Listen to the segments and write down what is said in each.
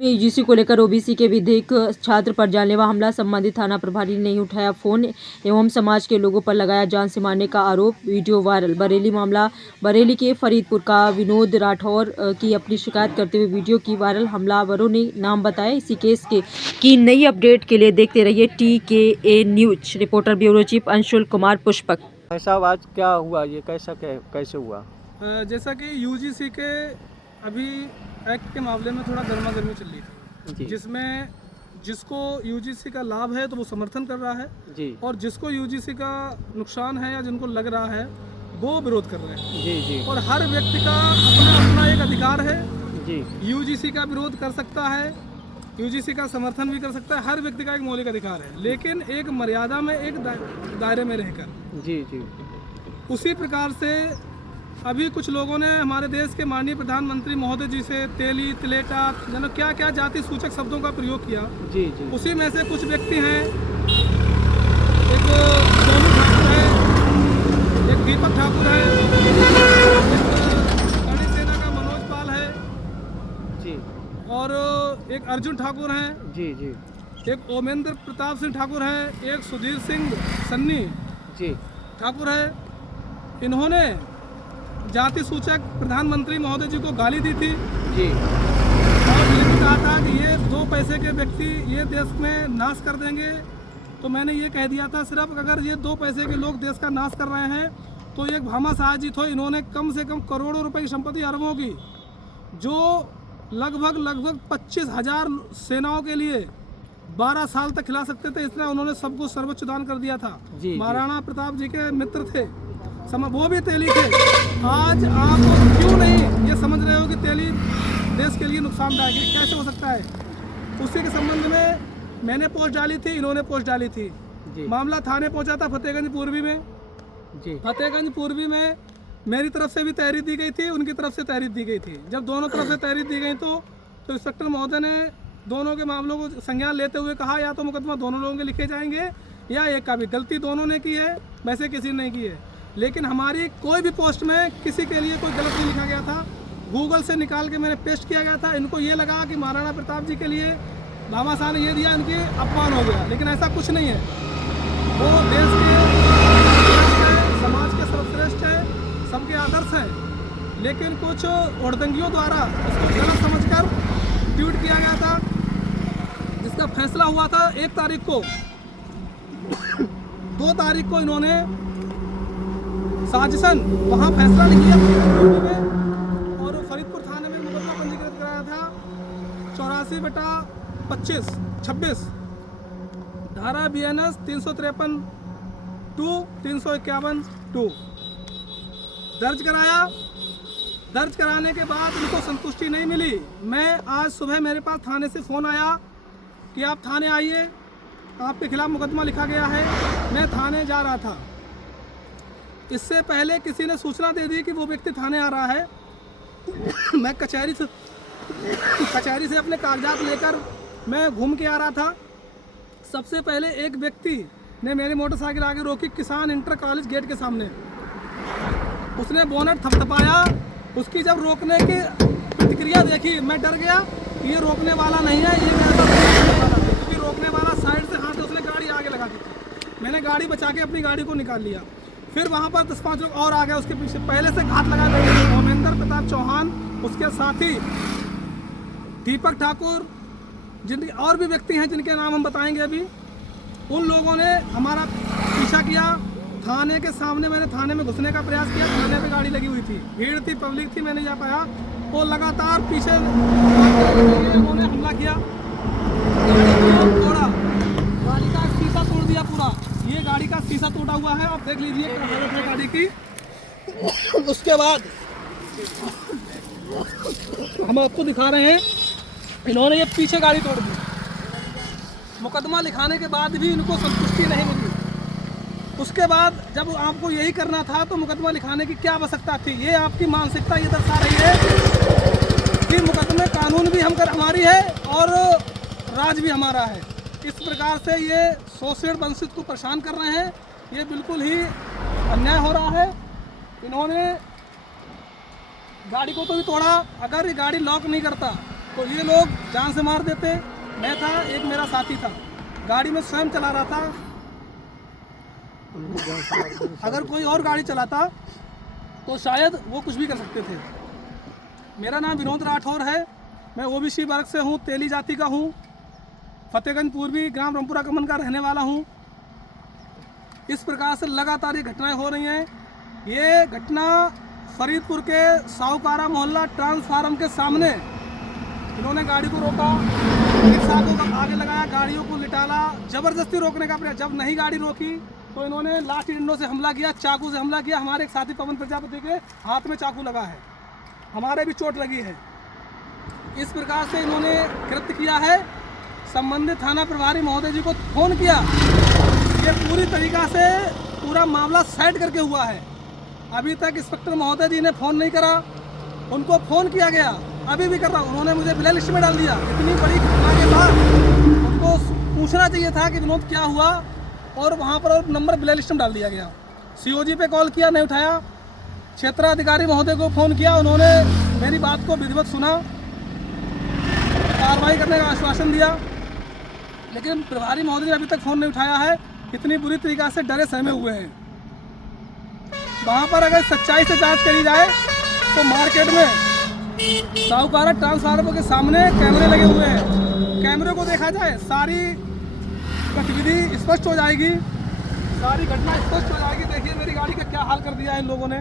UGC को लेकर OBC के विधिक छात्र पर जानलेवा हमला, संबंधित थाना प्रभारी ने नहीं उठाया फोन एवं समाज के लोगों पर लगाया जान से मारने का आरोप, वीडियो वायरल। बरेली मामला बरेली के फरीदपुर का विनोद राठौर की अपनी शिकायत करते हुए वीडियो की वायरल, हमलावरों ने नाम बताया। इसी केस की नई अपडेट के लिए देखते रहिए TKA news. Reporter bureau chief Anshul Kumar Pushpak. साहब आज क्या हुआ, ये कैसे हुआ? जैसा कि यूजीसी के अभी एक्ट के मामले में थोड़ा गर्मा गर्मी चल रही थी, जिसमें जिसको यूजीसी का लाभ है तो वो समर्थन कर रहा है जी, और जिसको यूजीसी का नुकसान है या जिनको लग रहा है वो विरोध कर रहे हैं। जी जी। और हर व्यक्ति का अपना अपना एक अधिकार है जी। यूजीसी का विरोध कर सकता है, यूजीसी का समर्थन भी कर सकता है, हर व्यक्ति का एक मौलिक अधिकार है, लेकिन एक मर्यादा में, एक दायरे में रहकर। जी जी। उसी प्रकार से अभी कुछ लोगों ने हमारे देश के माननीय प्रधानमंत्री महोदय जी से तेली, तिलेटा, जानो क्या क्या जाति सूचक शब्दों का प्रयोग किया। जी जी। उसी में से कुछ व्यक्ति हैं, एक सोनू ठाकुर है, एक दीपक ठाकुर है, एक अड़ी सेना का मनोज पाल है जी, और एक अर्जुन ठाकुर हैं जी जी, एक ओमेंद्र प्रताप सिंह ठाकुर हैं, एक सुधीर सिंह सन्नी जी ठाकुर है। इन्होंने जाति सूचक प्रधानमंत्री महोदय जी को गाली दी थी जी, और ये भी कहा था कि ये 2 पैसे के व्यक्ति ये देश में नाश कर देंगे। तो मैंने ये कह दिया था, सिर्फ अगर ये 2 पैसे के लोग देश का नाश कर रहे हैं तो ये भामाशाह जी थे, इन्होंने कम से कम करोड़ों रुपए की संपत्ति, अरबों की, जो लगभग 25,000 सेनाओं के लिए 12 साल तक खिला सकते थे, इसलिए उन्होंने सबको सर्वोच्च दान कर दिया था। महाराणा प्रताप जी के मित्र थे, वो भी तेली थे। आज आप क्यों नहीं ये समझ रहे हो कि तेली देश के लिए नुकसानदायक है? कैसे हो सकता है? उसी के संबंध में मैंने पोस्ट डाली थी, इन्होंने पोस्ट डाली थी। मामला थाने पहुंचा था फतेहगंज पूर्वी में जी। फतेहगंज पूर्वी में मेरी तरफ से भी तहरीर दी गई थी, उनकी तरफ से तहरीर दी गई थी। जब दोनों तरफ से तहरीर दी गई तो इंस्पेक्टर महोदय ने दोनों के मामलों को संज्ञान लेते हुए कहा, या तो मुकदमा दोनों लोगों के लिखे जाएंगे या एक का भी। गलती दोनों ने की है, वैसे किसी ने नहीं की है, लेकिन हमारी कोई भी पोस्ट में किसी के लिए कोई गलत नहीं लिखा गया था। गूगल से निकाल के मैंने पेस्ट किया गया था। इनको ये लगा कि महाराणा प्रताप जी के लिए भामाशाह ने ये दिया, इनकी अपमान हो गया, लेकिन ऐसा कुछ नहीं है। वो देश के समाज के सर्वश्रेष्ठ है, सबके आदर्श हैं, लेकिन कुछ उड़दंगियों द्वारा उसको गलत समझकर ट्वीट किया गया था, जिसका फैसला हुआ था 1 तारीख को। 2 तारीख को इन्होंने साजिशन वहाँ फैसला नहीं किया में, और फरीदपुर थाने में मुकदमा पंजीकृत कराया था 84/25/26 धारा BNS 353(2) 351(2) दर्ज कराया। दर्ज कराने के बाद उनको संतुष्टि नहीं मिली। मैं आज सुबह, मेरे पास थाने से फ़ोन आया कि आप थाने आइए, आपके खिलाफ मुकदमा लिखा गया है। मैं थाने जा रहा था। इससे पहले किसी ने सूचना दे दी कि वो व्यक्ति थाने आ रहा है। मैं कचहरी से अपने कागजात लेकर मैं घूम के आ रहा था। सबसे पहले एक व्यक्ति ने मेरी मोटरसाइकिल आगे रोकी, किसान इंटर कॉलेज गेट के सामने। उसने बोनट थपथपाया। उसकी जब रोकने की प्रतिक्रिया देखी, मैं डर गया कि ये रोकने वाला नहीं है, ये मेरे पास रोकने वाला है, क्योंकि रोकने वाला साइड से हाथ, उसने गाड़ी आगे लगा दी थी। मैंने गाड़ी बचा के अपनी गाड़ी को निकाल लिया। फिर वहाँ पर 10-5 लोग और आ गए उसके पीछे, पहले से घात लगा देंगे। ओमेंद्र प्रताप चौहान, उसके साथी दीपक ठाकुर, जिन और भी व्यक्ति हैं जिनके नाम हम बताएंगे अभी, उन लोगों ने हमारा पीछा किया। थाने के सामने मैंने थाने में घुसने का प्रयास किया। थाने पे गाड़ी लगी हुई थी, भीड़ थी, पब्लिक थी, मैं नहीं जा पाया। वो लगातार पीछे लोगों ने हमला किया, तोड़ा, गाड़ी का शीशा तोड़ दिया पूरा। ये गाड़ी का शीशा टूटा हुआ है, आप देख लीजिए हालत है गाड़ी की। उसके बाद हम आपको दिखा रहे हैं, इन्होंने ये पीछे गाड़ी तोड़ दी। मुकदमा लिखाने के बाद भी इनको संतुष्टि नहीं मिली। उसके बाद जब आपको यही करना था तो मुकदमा लिखाने की क्या आवश्यकता थी? ये आपकी मानसिकता ये दर्शा रही है कि मुकदमे कानून भी हमारी है और राज भी हमारा है। इस प्रकार से ये शोषित वंचित को परेशान कर रहे हैं। ये बिल्कुल ही अन्याय हो रहा है। इन्होंने गाड़ी को तो भी तोड़ा। अगर ये गाड़ी लॉक नहीं करता तो ये लोग जान से मार देते। मैं था, एक मेरा साथी था, गाड़ी में स्वयं चला रहा था। अगर कोई और गाड़ी चलाता तो शायद वो कुछ भी कर सकते थे। मेरा नाम विनोद राठौर है, मैं ओबीसी वर्ग से हूँ, तेली जाति का हूँ, फतेहगंज पूर्वी ग्राम रामपुरा कमन का रहने वाला हूँ। इस प्रकार से लगातार ये घटनाएं हो रही हैं। ये घटना फरीदपुर के साहूकारा मोहल्ला ट्रांसफार्म के सामने इन्होंने गाड़ी को रोका, रिक्शा को आगे लगाया, गाड़ियों को लिटाला, ज़बरदस्ती रोकने का प्रयास। जब नहीं गाड़ी रोकी तो इन्होंने लाठी डंडों से हमला किया, चाकू से हमला किया। हमारे एक साथी पवन प्रजापति के हाथ में चाकू लगा है, हमारे भी चोट लगी है। इस प्रकार से इन्होंने कृत्य किया है। संबंधित थाना प्रभारी महोदय जी को फ़ोन किया। ये पूरी तरीक़ा से पूरा मामला सेट करके हुआ है। अभी तक इंस्पेक्टर महोदय जी ने फ़ोन नहीं करा, उनको फ़ोन किया गया, अभी भी कर रहा। उन्होंने मुझे ब्लैक लिस्ट में डाल दिया। इतनी बड़ी घटना के बाद उनको पूछना चाहिए था कि विनोद क्या हुआ, और वहाँ पर नंबर ब्लैक लिस्ट में डाल दिया गया। सीओजी पे कॉल किया, नहीं उठाया। क्षेत्राधिकारी महोदय को फ़ोन किया, उन्होंने मेरी बात को विधिवत सुना, कार्रवाई करने का आश्वासन दिया, लेकिन प्रभारी महोदय ने अभी तक फ़ोन नहीं उठाया है। इतनी बुरी तरीक़ा से डरे सहमे हुए हैं। वहाँ पर अगर सच्चाई से जांच करी जाए तो मार्केट में साहूकारा ट्रांसफार्मर के सामने कैमरे लगे हुए हैं। कैमरे को देखा जाए, सारी गतिविधि स्पष्ट हो जाएगी, सारी घटना स्पष्ट हो जाएगी। देखिए मेरी गाड़ी का क्या हाल कर दिया है इन लोगों ने,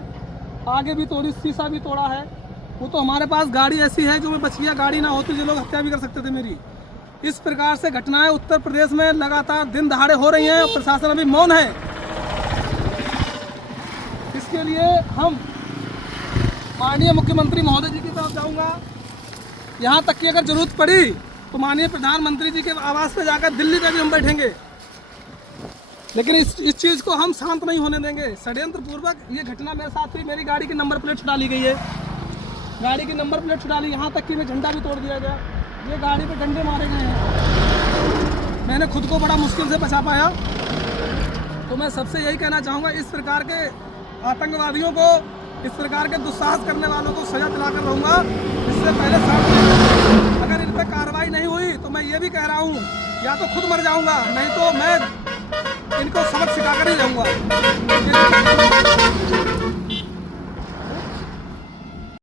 आगे भी तोड़ी, शीशा भी तोड़ा है। वो तो हमारे पास गाड़ी ऐसी है जो मैं बच गया, गाड़ी ना होती जो लोग हत्या भी कर सकते थे मेरी। इस प्रकार से घटनाएं उत्तर प्रदेश में लगातार दिन दहाड़े हो रही हैं और प्रशासन अभी मौन है। इसके लिए हम माननीय मुख्यमंत्री महोदय जी की तरफ जाऊंगा। यहाँ तक कि अगर जरूरत पड़ी तो माननीय प्रधानमंत्री जी के आवास पे जाकर दिल्ली पे भी हम बैठेंगे, लेकिन इस चीज़ को हम शांत नहीं होने देंगे। षड्यंत्र पूर्वक ये घटना मेरे साथ हुई। मेरी गाड़ी की नंबर प्लेट छुड़ा ली गई है, गाड़ी की नंबर प्लेट छुड़ा ली, यहाँ तक कि मैं झंडा भी तोड़ दिया गया। ये गाड़ी पे डंडे मारे गए हैं। मैंने खुद को बड़ा मुश्किल से बचा पाया। तो मैं सबसे यही कहना चाहूँगा, इस प्रकार के आतंकवादियों को, इस प्रकार के दुस्साहस करने वालों को सजा दिलाकर रहूँगा। इससे पहले साथ अगर इन पर कार्रवाई नहीं हुई तो मैं ये भी कह रहा हूँ, या तो खुद मर जाऊँगा, नहीं तो मैं इनको सबक सिखाकर ही रहूँगा।